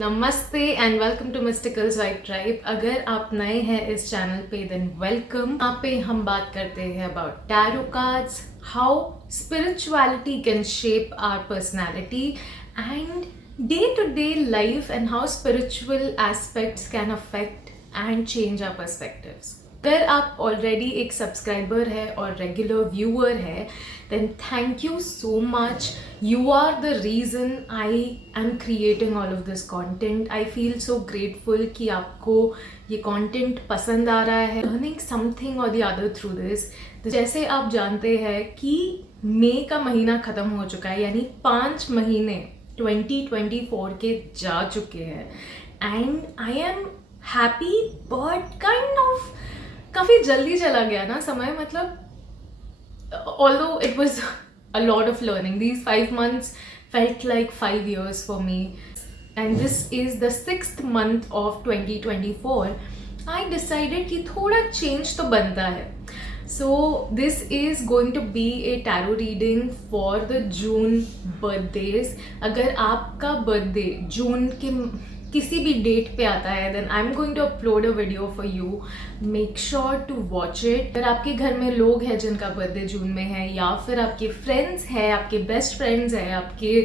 नमस्ते and welcome to mystical vibe tribe. अगर आप नए हैं इस चैनल पे देन वेलकम। यहाँ पे हम बात करते हैं about tarot cards, how spirituality can shape our personality and day to day life and how spiritual aspects can affect and change our perspectives. अगर आप ऑलरेडी एक सब्सक्राइबर है और रेगुलर व्यूअर है then thank you so much. You are the reason I am creating all of this content. I feel so grateful कि आपको ये content पसंद आ रहा है, learning something or the other through this. जैसे आप जानते हैं कि मई का महीना ख़त्म हो चुका है, यानी 5 महीने 2024 के जा चुके हैं and I am happy but kind of काफ़ी जल्दी चला गया ना समय, मतलब although it was a lot of learning, these 5 months felt like 5 years for me, and this is the 6th month of 2024. I decided कि थोड़ा change तो बनता है. So this is going to be a tarot reading for the June birthdays. अगर आपका birthday जून के किसी भी डेट पे आता है then I am going to upload a video for you. Make sure to watch it. अगर आपके घर में लोग हैं जिनका बर्थडे जून में है, या फिर आपके फ्रेंड्स हैं, आपके बेस्ट फ्रेंड्स हैं, आपके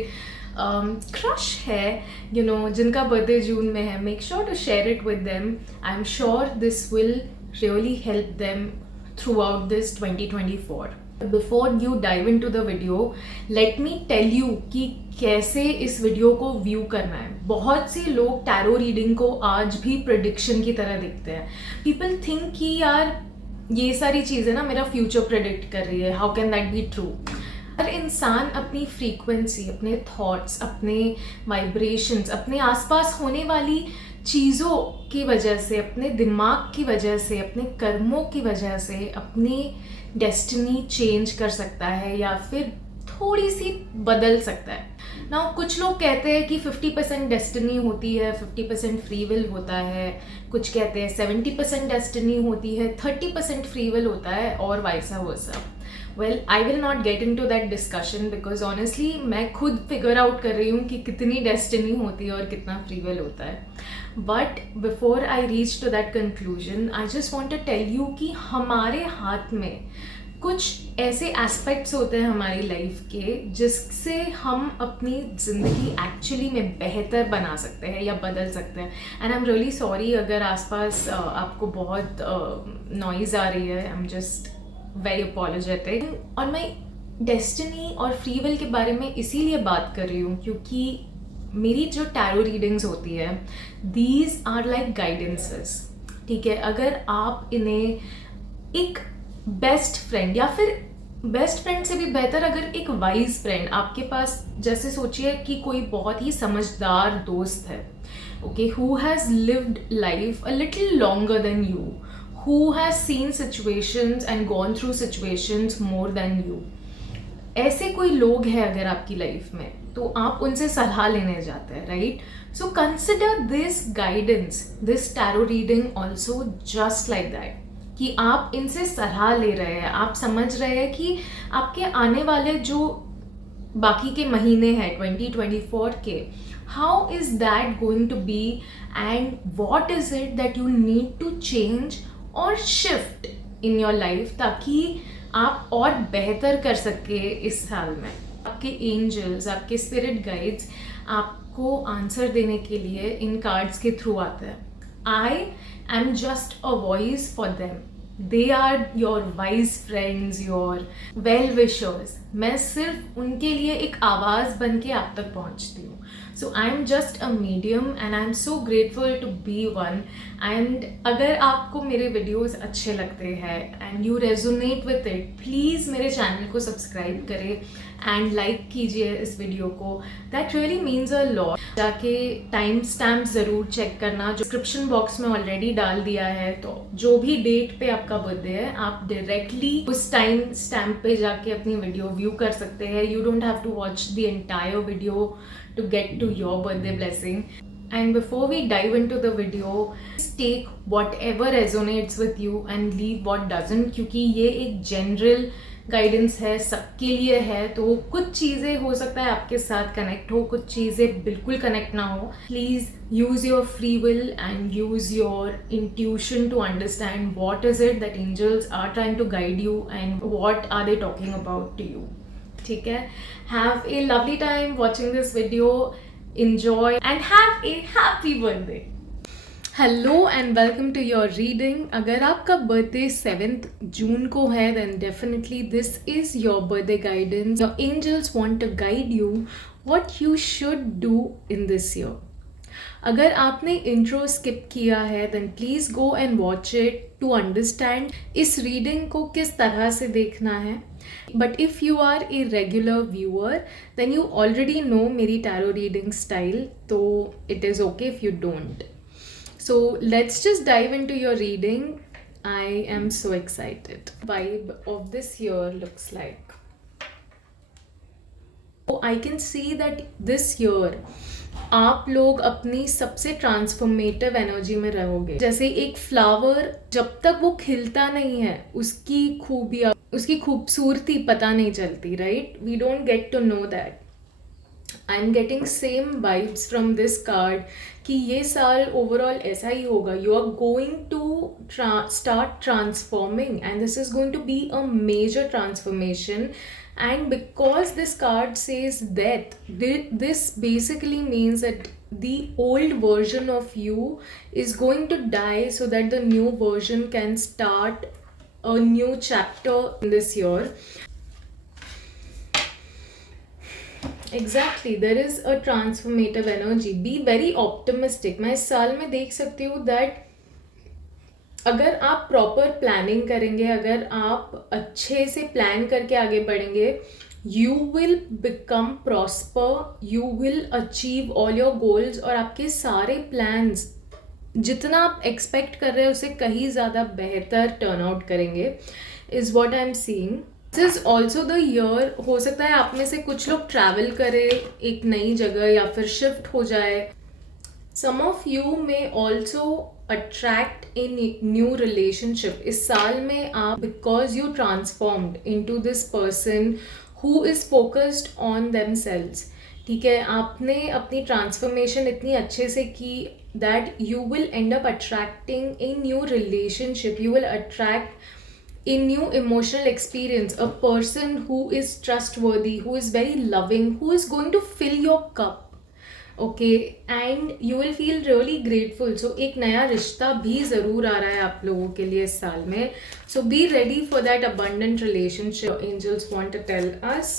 क्रश है, यू नो, जिनका बर्थडे जून में है, make sure to share it with them. I am sure this will really help them throughout this 2024. Before you dive into the video, let me tell you कि कैसे इस video को view करना है. बहुत से लोग टैरो रीडिंग को आज भी प्रेडिक्शन की तरह देखते हैं. पीपल थिंक कि यार ये सारी चीज़ें ना मेरा फ्यूचर प्रेडिक्ट कर रही है, how can that be true. हर इंसान अपनी फ्रीक्वेंसी, अपने थॉट्स, अपने वाइब्रेशंस, अपने आसपास होने वाली चीज़ों की वजह से, अपने दिमाग की वजह से, अपने कर्मों की वजह से अपनी डेस्टिनी चेंज कर सकता है या फिर थोड़ी सी बदल सकता है. नाउ कुछ लोग कहते हैं कि 50% डेस्टिनी होती है, 50% फ्री विल होता है. कुछ कहते हैं 70% डेस्टिनी होती है, 30% फ्री विल होता है, और vice versa. Well, I will not get into that discussion because honestly मैं खुद फिगर आउट कर रही हूँ कि कितनी डेस्टिनी होती है और कितना फ्री विल होता है. But before I reach to that conclusion, I just want to tell you कि हमारे हाथ में कुछ ऐसे एस्पेक्ट्स होते हैं हमारी लाइफ के जिससे हम अपनी ज़िंदगी एक्चुअली में बेहतर बना सकते हैं या बदल सकते हैं. And I am really sorry अगर आसपास आपको बहुत नॉइज़ आ रही है. आई एम जस्ट वेरी अपॉलोजेटिक. और मैं डेस्टिनी और फ्री विल के बारे में इसीलिए बात कर रही हूँ क्योंकि मेरी जो टैरो रीडिंग्स होती है, दीज आर लाइक गाइडेंसेस. ठीक है, अगर आप इन्हें एक बेस्ट फ्रेंड या फिर बेस्ट फ्रेंड से भी बेहतर अगर एक वाइज फ्रेंड आपके पास, जैसे सोचिए कि कोई बहुत ही समझदार दोस्त है, okay, who has lived life a little longer than you, who has seen situations and gone through situations more than you. ऐसे कोई लोग हैं अगर आपकी लाइफ में, तो आप उनसे सलाह लेने जाते हैं, right. So consider this guidance, this tarot reading also just like that, कि आप इनसे सलाह ले रहे हैं. आप समझ रहे हैं कि आपके आने वाले जो बाकी के महीने हैं 2024 के, how is that going to be and what is it that you need to change और शिफ्ट इन योर लाइफ, ताकि आप और बेहतर कर सके इस साल में. आपके एंजल्स, आपके स्पिरिट गाइड्स आपको आंसर देने के लिए इन कार्ड्स के थ्रू आते हैं. I am just a voice for them. They are your wise friends, your well wishers. मैं सिर्फ उनके लिए एक आवाज़ बन के आप तक पहुंचती हूँ. So I'm just a medium and I'm so grateful to be one. And अगर आपको मेरे वीडियोस अच्छे लगते हैं and you resonate with it, please मेरे चैनल को सब्सक्राइब करें एंड लाइक कीजिए इस वीडियो को. That really means a lot. जाके टाइम स्टैम्प ज़रूर चेक करना, जो डिस्क्रिप्शन बॉक्स में ऑलरेडी डाल दिया है. तो जो भी डेट पे आपका बर्थडे है, आप डायरेक्टली उस टाइम स्टैम्प पे जाके अपनी वीडियो व्यू कर सकते हैं. You don't have to watch the entire video to get to your birthday blessing. And before we dive into the video, take whatever resonates with you and leave what doesn't, क्योंकि ये एक general guidance है, सबके लिए है, तो कुछ चीज़ें हो सकता है आपके साथ कनेक्ट हो, कुछ चीज़ें बिल्कुल कनेक्ट ना हो. Please use your free will and use your intuition to understand what is it that angels are trying to guide you and what are they talking about to you. ठीक है, have a lovely time watching this video, enjoy and have a happy birthday. Hello and welcome to your reading. अगर आपका birthday 7 जून को है then definitely this is your birthday guidance. Your angels want to guide you what you should do in this year. अगर आपने intro skip किया है then please go and watch it to understand इस reading को किस तरह से देखना है. But if you are a regular viewer then you already no मेरी टैरो रीडिंग स्टाइल, तो it is okay if you don't. So let's just dive into your reading. I am so excited. Vibe of this year looks like. So I can see that this year आप लोग अपनी सबसे transformative energy में रहोगे. जैसे एक flower जब तक वो खिलता नहीं है उसकी खूबियाँ, उसकी खूबसूरती पता नहीं चलती, right? We don't get to know that. I am getting same vibes from this card कि ये साल ओवरऑल ऐसा ही होगा. You are going to start transforming and this is going to be a major transformation. And because this card says death, this basically means that the old version of you is going to die so that the new version can start a new chapter in this year. Exactly, there is a transformative energy. Be very optimistic. मैं इस साल में देख सकती हूँ that अगर आप proper planning करेंगे, अगर आप अच्छे से प्लान करके आगे बढ़ेंगे, you will become prosper, you will achieve all your goals और आपके सारे प्लान्स जितना आप एक्सपेक्ट कर रहे हैं उससे कहीं ज़्यादा बेहतर टर्न आउट करेंगे, is what I am seeing. This is also the year, हो सकता है आप में से कुछ लोग ट्रैवल करें एक नई जगह या फिर शिफ्ट हो जाए. Some of you may also attract in new relationship. इस साल में आप, because you transformed into this person who is focused on themselves. ठीक है, आपने अपनी ट्रांसफॉर्मेशन इतनी अच्छे से की that you will end up attracting a new relationship. You will attract a new emotional experience, a person who is trustworthy, who is very loving, who is going to fill your cup, okay, and you will feel really grateful. So एक नया रिश्ता भी ज़रूर आ रहा है आप लोगों के लिए इस साल में. So be ready for that abundant relationship angels want to tell us.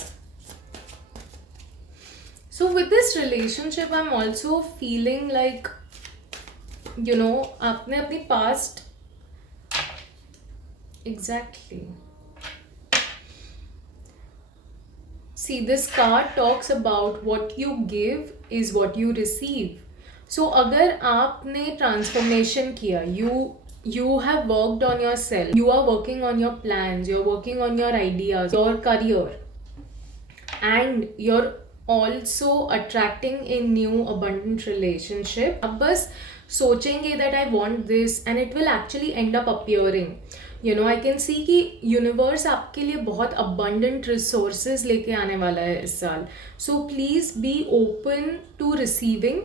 So with this relationship I'm also feeling like, you know, आपने अपनी past. Exactly. See, this card talks about what you give is what you receive. So अगर आपने transformation किया, you have worked on yourself, you are working on your plans, you're working on your ideas, your career, and you're also attracting a new abundant relationship. अब बस सोचेंगे that I want this and it will actually end up appearing. You know, I can सी कि universe आपके लिए बहुत abundant resources लेके आने वाला है इस साल. So please be open to receiving.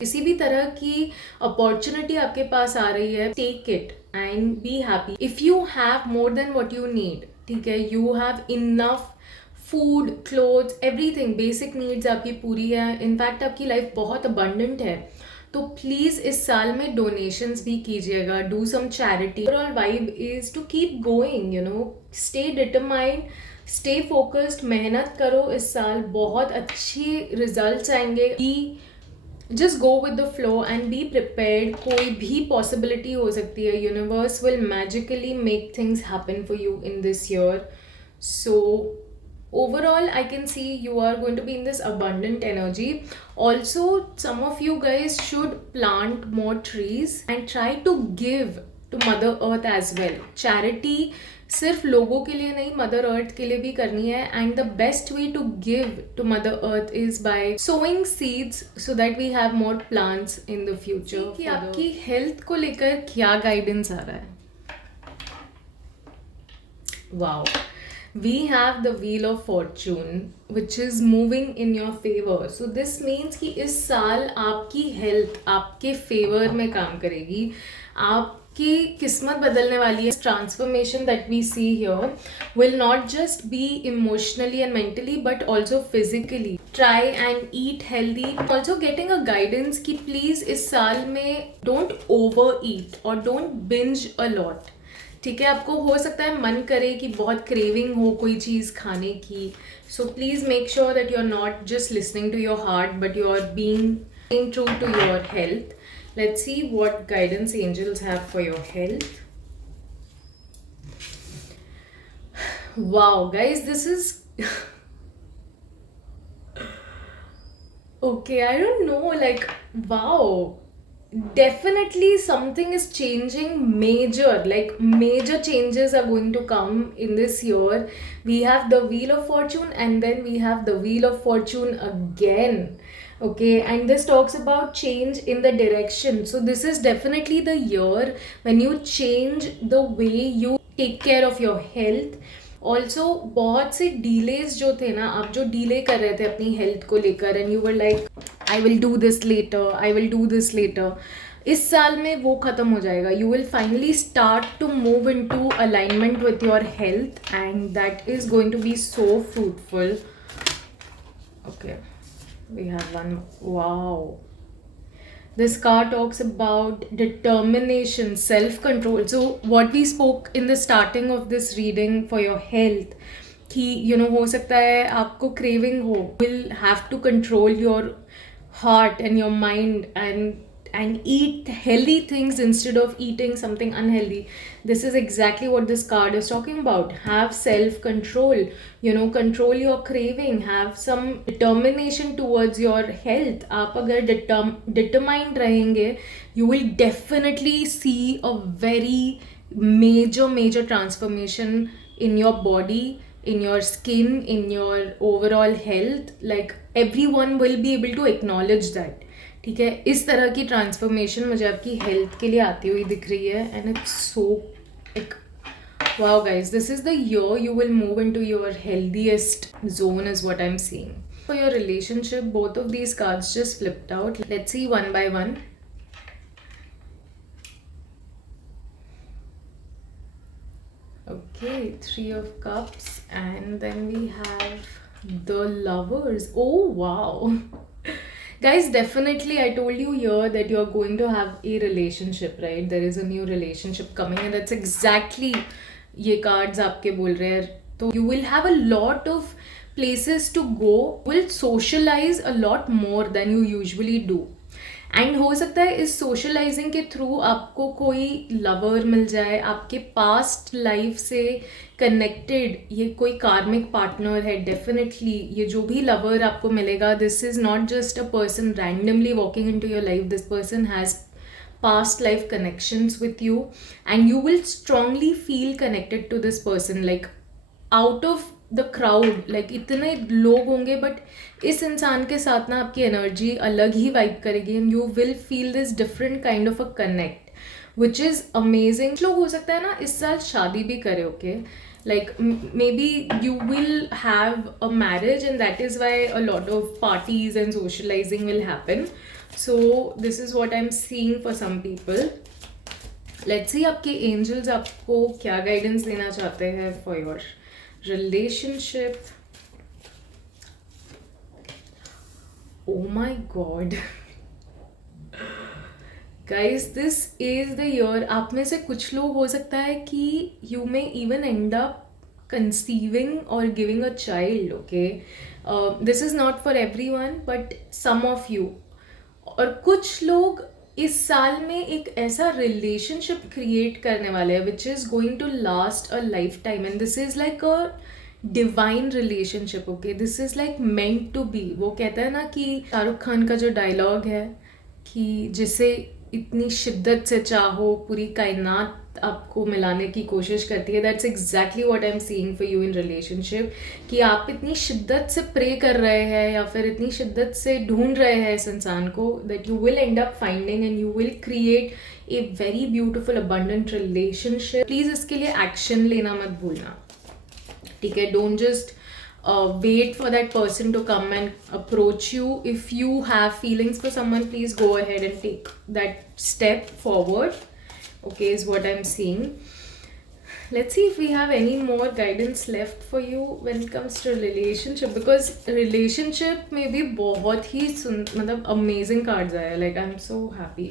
किसी भी तरह की अपॉर्चुनिटी आपके पास आ रही है, take it and be happy. If you have more than what you need, ठीक है, you have enough food, clothes, everything, basic needs आपकी पूरी है, इनफैक्ट आपकी लाइफ बहुत अबंडेंट है, तो प्लीज़ इस साल में डोनेशंस भी कीजिएगा, do some charity. Overall vibe is to keep going, you know, stay determined, stay focused, मेहनत करो. इस साल बहुत अच्छे रिजल्ट्स आएंगे. Just go with the flow and be prepared. कोई भी पॉसिबिलिटी हो सकती है. Universe will magically make things happen for you in this year. So overall I can see you are going to be in this abundant energy. Also some of you guys should plant more trees and try to give to mother earth as well. Charity सिर्फ लोगों के लिए नहीं, mother earth के लिए भी करनी है. And the best way to give to mother earth is by sowing seeds so that we have more plants in the future. कि आपकी हेल्थ को लेकर क्या गाइडेंस आ रहा है? Wow, we have the wheel of fortune which is moving in your favor. So this means कि इस साल आपकी health आपके favor में काम करेगी, आपकी किस्मत बदलने वाली है. Transformation that we see here will not just be emotionally and mentally but also physically. Try and eat healthy. Also getting a guidance कि please इस साल में don't overeat or don't binge a lot. ठीक है, आपको हो सकता है मन करे कि बहुत क्रेविंग हो कोई चीज़ खाने की. So please make sure that you are not just listening to your heart but you are being true to your health. Let's see what guidance angels have for your health. Wow guys, this is okay, I don't know, like, wow, definitely something is changing major, like major changes are going to come in this year. We have the wheel of fortune and then we have the wheel of fortune again. Okay, and this talks about change in the direction. So this is definitely the year when you change the way you take care of your health. Also बहुत से delays जो थे ना, आप जो delay कर रहे थे अपनी हेल्थ को लेकर and you were like I will do this later, I will do this later, इस साल में वो ख़त्म हो जाएगा. You will finally start to move into alignment with your health and that is going to be so fruitful. Okay, we have one. Wow, this card talks about determination, self-control. So what we spoke in the starting of this reading for your health, कि you know हो सकता है आपको craving हो, will have to control your heart and your mind and eat healthy things instead of eating something unhealthy. This is exactly what this card is talking about. Have self-control, you know, control your craving, have some determination towards your health. आप अगर determined रहेंगे, you will definitely see a very major transformation in your body, in your skin, in your overall health. Like everyone will be able to acknowledge that. ठीक है, इस तरह की transformation मुझे आपकी हेल्थ के लिए आती हुई दिख रही है and it's so like wow guys, this is the year you will move into your healthiest zone is what I am seeing. For your relationship, both of these cards just flipped out. Let's see one by one. Okay, 3 of cups and then we have the lovers. Oh wow. Guys, definitely I told you here that you're going to have a relationship, right? There is a new relationship coming and that's exactly ये cards आपके बोल रहे हैं. तो you will have a lot of places to go, will socialize a lot more than you usually do. And हो सकता है इस सोशलाइजिंग के थ्रू आपको कोई लवर मिल जाए, आपके पास्ट लाइफ से कनेक्टेड ये कोई कार्मिक पार्टनर है. डेफिनेटली ये जो भी लवर आपको मिलेगा, this is not just a person randomly walking into your life. This person has past life connections with you and you will strongly feel connected to this person, like out of the crowd. Like इतने लोग होंगे but इस इंसान के साथ ना आपकी energy अलग ही वाइब करेगी and you will feel this different kind of a connect which is amazing. लोग हो सकता है ना इस साल शादी भी करे. Okay, like maybe you will have a marriage and that is why a lot of parties and socializing will happen. So this is what I'm seeing for some people. Let's see आपके angels आपको क्या guidance देना चाहते हैं for your relationship. Oh my god. Guys, this is the year. आप में से कुछ लोग हो सकता है कि you may even end up conceiving or giving a child. Okay, this is not for everyone but some of you. और कुछ लोग इस साल में एक ऐसा रिलेशनशिप क्रिएट करने वाले हैं which is going to last a lifetime and this is like a divine relationship. Okay, this is like meant to be. वो कहता है ना कि शाहरुख खान का जो डायलॉग है कि जिसे इतनी शिद्दत से चाहो पूरी कायनात आपको मिलाने की कोशिश करती है. That's exactly what I am seeing for you in relationship. कि आप इतनी शिद्दत से प्रे कर रहे हैं या फिर इतनी शिद्दत से ढूंढ रहे हैं इस इंसान को that you will end up finding and you will create a very beautiful abundant relationship. Please इसके लिए एक्शन लेना मत भूलना. ठीक है, don't just wait for that person to come and approach you. If you have feelings for someone, please go ahead and take that step forward. Okay, is what I'm seeing. Let's see if we have any more guidance left for you when it comes to relationship, because relationship में भी बहुत ही मतलब amazing cards आया. Like I'm so happy.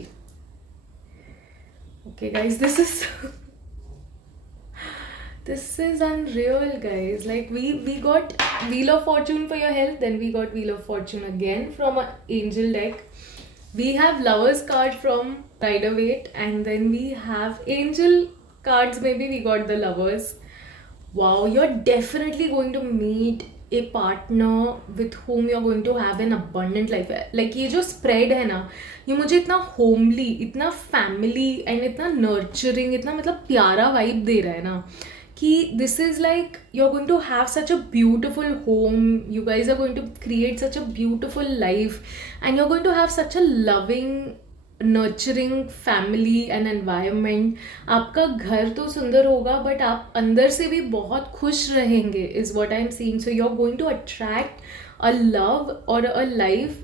Okay guys, this is unreal, guys. Like we got Wheel of Fortune for your health, then we got Wheel of Fortune again from an angel deck. We have Lovers card from Rider-Waite, and then we have angel cards. Maybe we got the Lovers. Wow, you're definitely going to meet a partner with whom you're going to have an abundant life. Like ये जो spread है ना, ये मुझे इतना homely, इतना family and इतना nurturing, इतना मतलब प्यारा vibe दे रहा है ना कि this is like you're going to have such a beautiful home, you guys are going to create such a beautiful life, and you're going to have such a loving nurturing family and environment. आपका घर तो सुंदर होगा but आप अंदर से भी बहुत खुश रहेंगे, is what I'm seeing. So you're going to attract a love or a life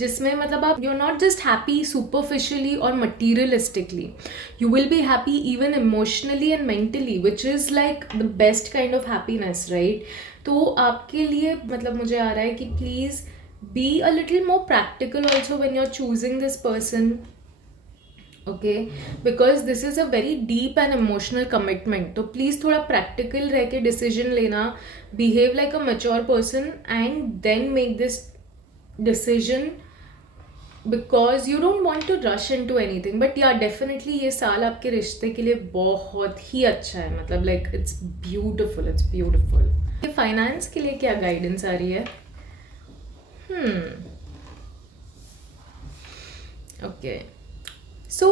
जिसमें मतलब आप you're not just happy superficially or materialistically, you will be happy even emotionally and mentally, which is like the best kind of happiness, right? तो आपके लिए मतलब मुझे आ रहा है कि please be a little more practical also when you're choosing this person. Okay, because this is a very deep and emotional commitment, तो please थोड़ा practical रह के decision लेना, behave like a mature person and then make this decision, because you don't want to rush into anything. But yeah, definitely ये साल आपके रिश्ते के लिए बहुत ही अच्छा है, मतलब like it's beautiful, it's beautiful. Finance के लिए क्या गाइडेंस आ रही है? Okay, so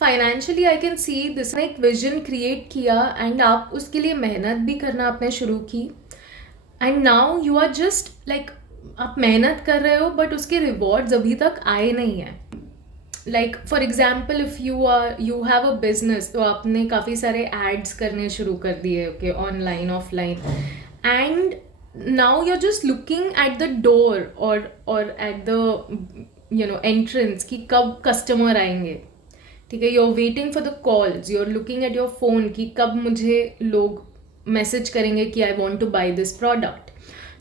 financially I can see this, एक विजन क्रिएट किया एंड आप उसके लिए मेहनत भी करना आपने शुरू की, and now you are just like आप मेहनत कर रहे हो बट उसके रिवॉर्ड्स अभी तक आए नहीं हैं. Like for example if you have a business, तो आपने काफ़ी सारे एड्स करने शुरू कर दिए, okay, online offline, and now you are just looking at the door और एट द एंट्रेंस कि कब कस्टमर आएंगे. ठीक है, you are waiting for the calls, you are looking at your phone कि कब मुझे लोग मैसेज करेंगे कि I want to buy this product.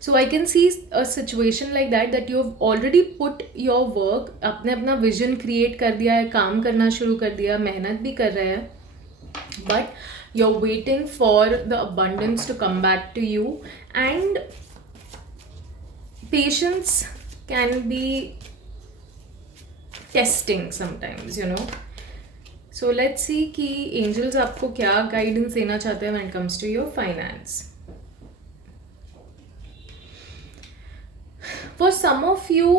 So I can see a situation like that you've already put your work, आपने अपना vision create कर दिया है, काम करना शुरू कर दिया, मेहनत भी कर रहे हैं, but you're waiting for the abundance to come back to you, and patience can be testing sometimes, So let's see कि angels आपको क्या guidance देना चाहते हैं when it comes to your finance. For some of you,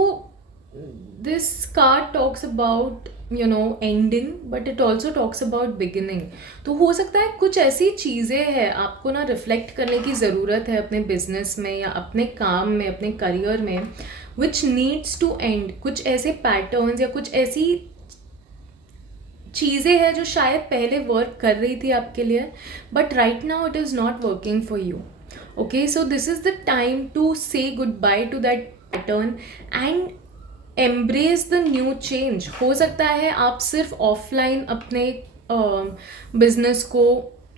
this card talks about ending, but it also talks about beginning. तो हो सकता है कुछ ऐसी चीज़ें हैं आपको ना रिफ्लेक्ट करने की ज़रूरत है अपने बिजनेस में या अपने काम में, अपने करियर में, which needs to end. कुछ ऐसे पैटर्न्स या कुछ ऐसी चीज़ें हैं जो शायद पहले वर्क कर रही थी आपके लिए, but right now it is not working for you. Okay, so this is the time to say goodbye to that pattern and embrace the new change. हो सकता है आप सिर्फ ऑफलाइन अपने बिजनेस को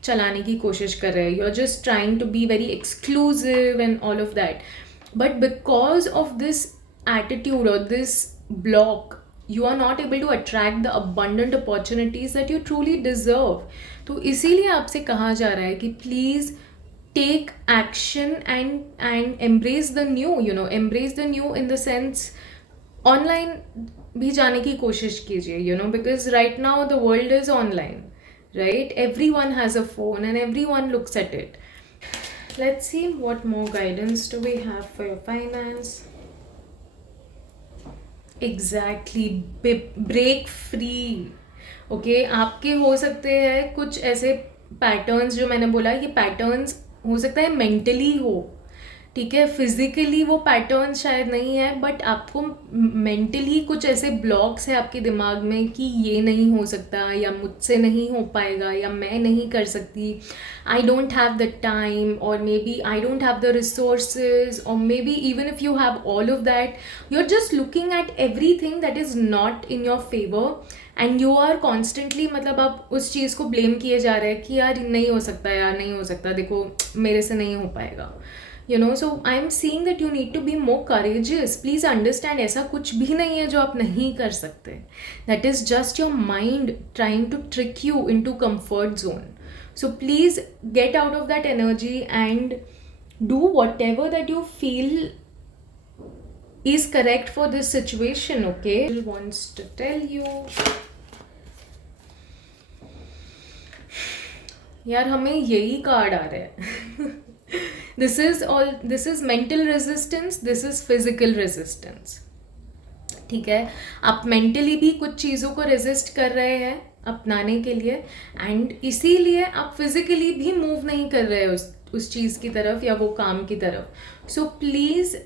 चलाने की कोशिश कर रहे हैं, you are just trying to be very exclusive and all of that, but because of this attitude और this block you are not able to attract the abundant opportunities that you truly deserve. तो इसीलिए आपसे कहा जा रहा है कि please take action and embrace the new, embrace the new in the sense online भी जाने की कोशिश कीजिए, because right now the world is online, right? Everyone has a phone and everyone looks at it. Let's see what more guidance do we have for your finance. Exactly, break free. Okay, आपके हो सकते हैं कुछ ऐसे patterns जो मैंने बोला, ये पैटर्न्स हो सकता है मेंटली हो, ठीक है, फिजिकली वो पैटर्न शायद नहीं है, बट आपको मेंटली कुछ ऐसे ब्लॉक्स है आपके दिमाग में कि ये नहीं हो सकता, या मुझसे नहीं हो पाएगा, या मैं नहीं कर सकती, I don't have the time, और maybe I don't have the resources, और maybe even if you have all of that, you are just looking at everything that is not in your favour and you are constantly, मतलब आप उस चीज़ को blame किए जा रहे हैं कि यार नहीं हो सकता, यार नहीं हो सकता, देखो मेरे से नहीं हो पाएगा, you know. So I'm seeing that you need to be more courageous. Please understand, ऐसा कुछ भी नहीं है जो आप नहीं कर सकते. That is just your mind trying to trick you into comfort zone. So please get out of that energy and do whatever that you feel is correct for this situation, okay? Wants to tell you, यार हमें यही card आ रहा है. This is mental resistance, this is physical resistance. ठीक है, आप mentally भी कुछ चीज़ों को रेजिस्ट कर रहे हैं अपनाने के लिए, एंड इसीलिए आप फिजिकली भी मूव नहीं कर रहे हैं उस चीज़ की तरफ या वो काम की तरफ. सो प्लीज़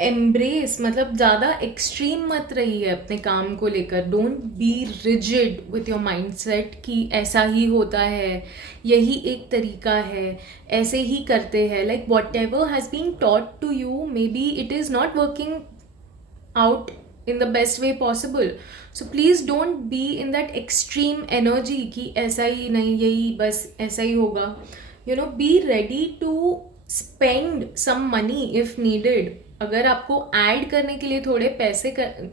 एम्ब्रेस, मतलब ज़्यादा एक्सट्रीम मत रहिए अपने काम को लेकर. Don't be rigid with your mindset कि ऐसा ही होता है, यही एक तरीका है, ऐसे ही करते हैं. Like whatever has been taught to you, maybe it is not working out in the best way possible. So please don't be in that extreme energy कि ऐसा ही नहीं, यही बस ऐसा ही होगा. You know, be ready to spend some money if needed. अगर आपको ऐड करने के लिए थोड़े पैसे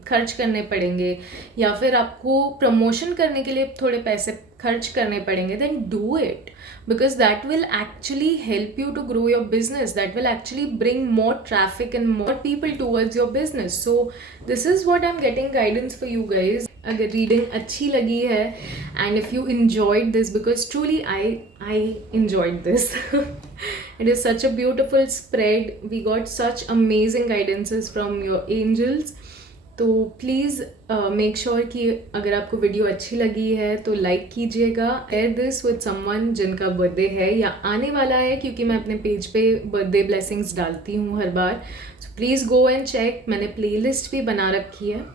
खर्च करने पड़ेंगे, या फिर आपको प्रमोशन करने के लिए थोड़े पैसे खर्च करने पड़ेंगे, then do it, because that will actually help you to grow your business. That will actually bring more traffic and more people towards your business. So this is what I'm getting guidance for you guys. अगर reading अच्छी लगी है and if you enjoyed this, because truly I enjoyed this. It is such a beautiful spread. We got such amazing guidances from your angels. तो please make sure कि अगर आपको video अच्छी लगी है तो लाइक कीजिएगा. शेयर दिस विद समवन जिनका बर्थडे है या आने वाला है, क्योंकि मैं अपने पेज पे बर्थडे ब्लेसिंग्स डालती हूँ हर बार. So please go and check, मैंने प्लेलिस्ट भी बना रखी है.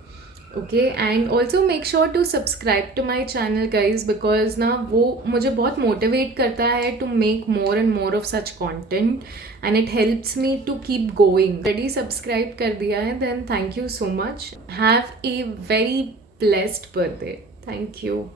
Okay, and also make sure to subscribe to my channel guys, because ना वो मुझे बहुत मोटिवेट करता है to make more and more of such content, and it helps me to keep going. Already subscribe कर दिया है, then thank you so much. Have a very blessed birthday. Thank you.